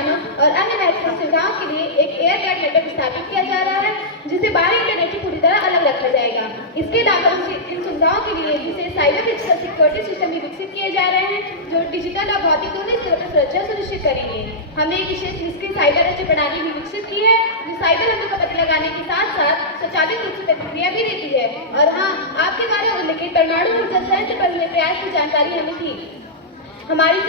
किसानों और अन्य महत्वपूर्ण सुविधाओं के लिए एक एयर गैप नेटवर्क स्थापित किया जा रहा है, जिसे बाहरी इंटरनेट से पूरी तरह अलग रखा जाएगा। इसके अलावा इन सुविधाओं के लिए विशेष साइबर फिजिकल सिक्योरिटी सिस्टम भी विकसित किए जा रहे हैं, जो डिजिटल और भौतिक दोनों स्तरों पर सुरक्षा सुनिश्चित करेंगे। हमने एक विशेष निष्क्रिय साइबर रक्षा प्रणाली भी विकसित की है, जो साइबर हमलों का पता लगाने के साथ साथ स्वचालित रूप से प्रतिक्रिया भी देती है। और हाँ, आपके द्वारा उल्लेखित परमाणु ऊर्जा संयंत्र पर हुए प्रयास की जानकारी हमें थी। हमारी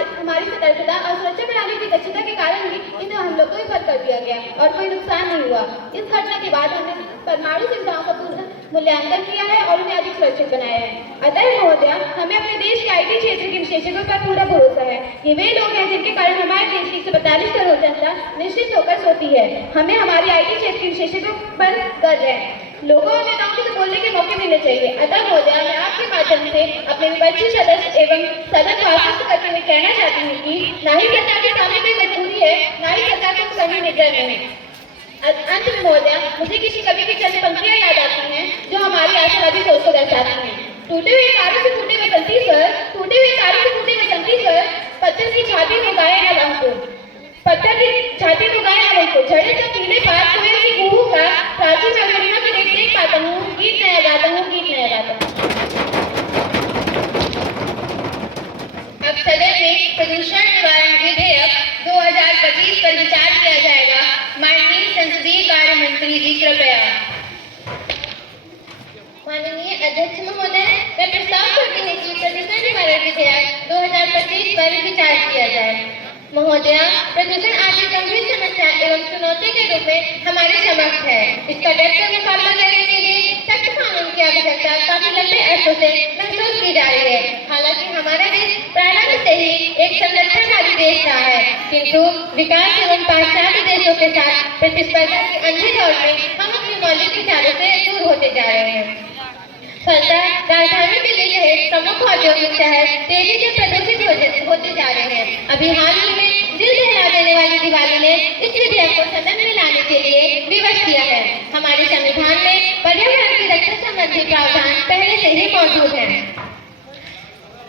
सतर्कता और सुरक्षा प्रणाली की दक्षता के कारण ही इन हमलों को विफल कर दिया गया और कोई नुकसान नहीं हुआ। इस घटना के बाद हमने परमाणु सुविधाओं का पूर्ण मूल्यांकन किया है और उन्हें अधिक सुरक्षित बनाया है। अतः महोदय, हमें अपने देश के आईटी क्षेत्र के विशेषज्ञों पर पूरा भरोसा है। ये वे लोग हैं जिनके कारण हमारे देश की 142 करोड़ जनता निश्चित होकर सोती है। हमें हमारे आईटी क्षेत्र के विशेषज्ञों पर गर्व है। लोगों को नेताओं से बोलने के मौके मिलने चाहिए। अतः महोदय, मैं आपके माध्यम से अपने विपक्षी सदस्य एवं सदन को आश्वस्त करते हुए कहना चाहती हूँ कि ना ही सरकार के सामने कोई मजबूरी है, ना ही सरकार को करनी निग्रह में है। अंत में महोदय, मुझे किसी कवि की चंद पंक्तियां याद आती हैं, जो हमारी आशावादी सोच को दर्शाती हैं। टूटे हुए तारों से टूटे बसंती स्वर, टूटे हुए तारों से टूटे बसंती स्वर, पत्थर की छाती में गाए नभ को, पत्थर की छाती में गाए नभ को, झड़े से पीले पात कोयल की कुहू का, प्राचीन नगरियों की देख पाता हूँ, गीत नया गाता हूँ, गीत नया गाता हूँ। अब सदन में प्रदूषण निवारण विधेयक 2025 पर विचार किया जाएगा। माननीय संसदीय कार्य मंत्री जी कृपया। माननीय अध्यक्ष महोदय, मैं प्रस्ताव करती हूँ कि प्रदूषण निवारण विधेयक 2025 पर विचार किया जाए। महोदय, प्रदूषण आज एक गंभीर समस्या एवं चुनौती के रूप में हमारे समक्ष है। इसका डटकर मुकाबला करने के लिए सख्त कानून की आवश्यकता काफी लंबे अरसों से महसूस की जा रही है। हालांकि हमारा देश प्रारंभ से ही एक संरक्षणवादी देश रहा है, किंतु विकास एवं पाश्चात्य देशों के साथ प्रतिस्पर्धा के अंधे दौर में हम अपने मौलिक विचारों से दूर होते जा रहे हैं। फलतः राजधानी दिल्ली सहित प्रमुख औद्योगिक शहर तेजी से प्रदूषित होते जा रहे हैं। अभी हाल ही में दिल दहला देने वाली दिवाली ने इस विधेयक को सदन में लाने के लिए विवश किया है। हमारे संविधान में पर्यावरण की रक्षा संबंधी प्रावधान पहले से ही मौजूद है,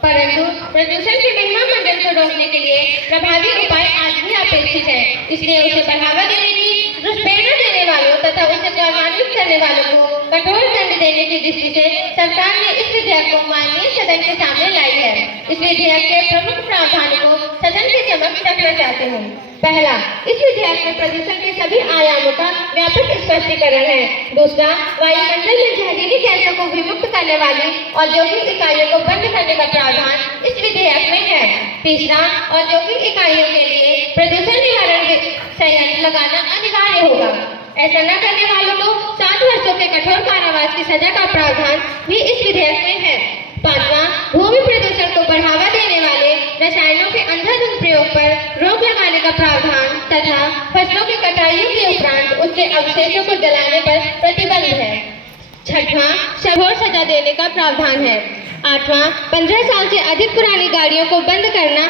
परंतु प्रदूषण के महिमा मंडल को रोकने के लिए प्रभावी उपाय आज भी अपेक्षित है। इसलिए उसे बढ़ावा देने की, प्रेरणा देने वालों तथा उसे कार्यान्वित करने वालों को कठोर दंड देने की दृष्टि से सरकार ने इस विधेयक को माननीय सदन के सामने लाई है। इस विधेयक के प्रमुख प्रावधानों को सदन के समक्ष रखना चाहते हूँ। पहला, इस विधेयक में प्रदूषण के सभी आयामों का व्यापक स्पष्टीकरण है। दूसरा, वायुमंडल में जहरीली गैसों को विमुक्त करने वाली औद्योगिक इकाइयों को बंद करने का प्रावधान इस विधेयक में है। तीसरा, औद्योगिक इकाइयों के लिए प्रदूषण निवारण संयंत्र लगाना अनिवार्य होगा। ऐसा न करने वालों को 7 वर्षों के कठोर कारावास की सजा का प्रावधान भी इस विधेयक में है। पांचवा, भूमि प्रदूषण को बढ़ावा देने वाले रसायनों के अंधाधुंध प्रयोग पर रोक लगाने का प्रावधान तथा फसलों की कटाई के उपरांत उसके अवशेषों को जलाने पर प्रतिबंध है। छठवां, कठोर सजा देने का प्रावधान है। आठवां, 15 साल से अधिक पुरानी गाड़ियों को बंद करना